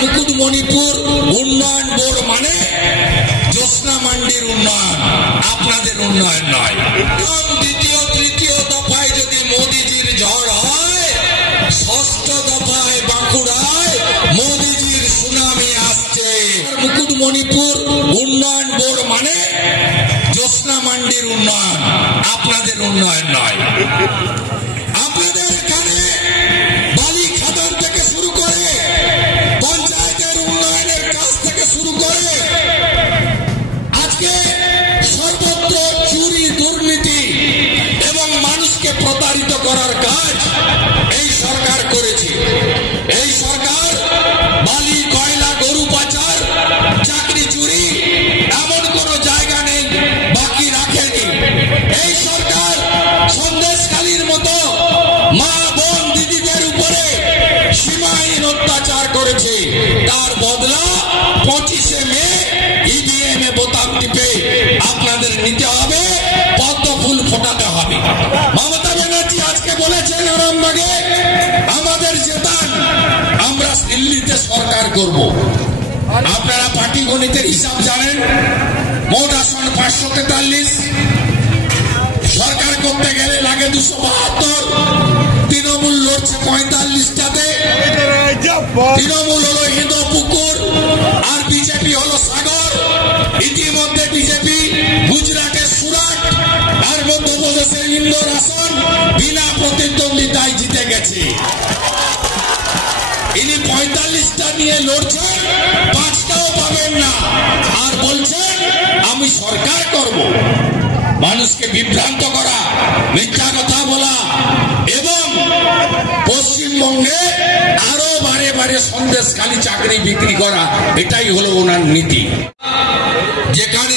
মুকুটমণিপুর উন্নয়ন বোর্ড মানে জ্যোৎস্না মান্ডির উন্নয়ন, আপনাদের উন্নয়ন নয়। দ্বিতীয় তৃতীয় দফায় যদি মোদিজির ঝড় হয়, ষষ্ঠ দফায় বাঁকুড়ায় মোদিজির সুনামি আসছে। মুকুটমণিপুর উন্নয়ন বোর্ড মানে জ্যোৎস্না মান্ডির উন্নয়ন, আপনাদের উন্নয়ন নয়। আপনাদের এখানে বালি খাদান থেকে শুরু করে পঞ্চায়েতের উন্নয়নের কাজ থেকে শুরু করে আজকে সর্বত্র চুরি দুর্নীতি এবং মানুষকে প্রতারিত করার কাজ এই সরকার করেছে। এই সরকার বালি কয়লা গরু পাচার চাকরি চুরি এমন কোন জায়গা নেই বাকি রাখেনি। এই সরকার সন্দেশখালীর মতো মা বোন দিদিদের উপরে সীমাহীন অত্যাচার করেছে। তার বদলা 25শে মে ইভিএম এ বোতাম টিপে আপনাদের নিতে হবে, পদ্ম ফুল ফোটাতে হবে। মমতা ব্যানার্জি আজকে বলেছেন আরামবাগে আমাদের জেতান, আমরা দিল্লিতে সরকার করব। আপনারা পার্টি গণিতের হিসাব জানেন, মোট আসন 543, সরকার করতে গেলে লাগে 272, তৃণমূল লড়ছে 45টাতে। তৃণমূল হলো হিন্দু পুকুর আর বিজেপি হলো সাগর। ইতিমধ্যে বিজেপি গুজরাটের সুরাট আর মধ্যপ্রদেশের ইন্দোর আসন বিনা প্রতিদ্বন্দ্বিতায় জিতে গেছে। ইনি 45টা নিয়ে লড়ছেন, 5টাও পাবেন না, আর বলছেন আমি সরকার করব। মানুষকে বিভ্রান্ত করা, মিথ্যা কথা বলা এবং পশ্চিমবঙ্গে আরো বারে বারে সন্দেশখালী চাকরি বিক্রি করা, এটাই হলো ওনার নীতি। যেখানে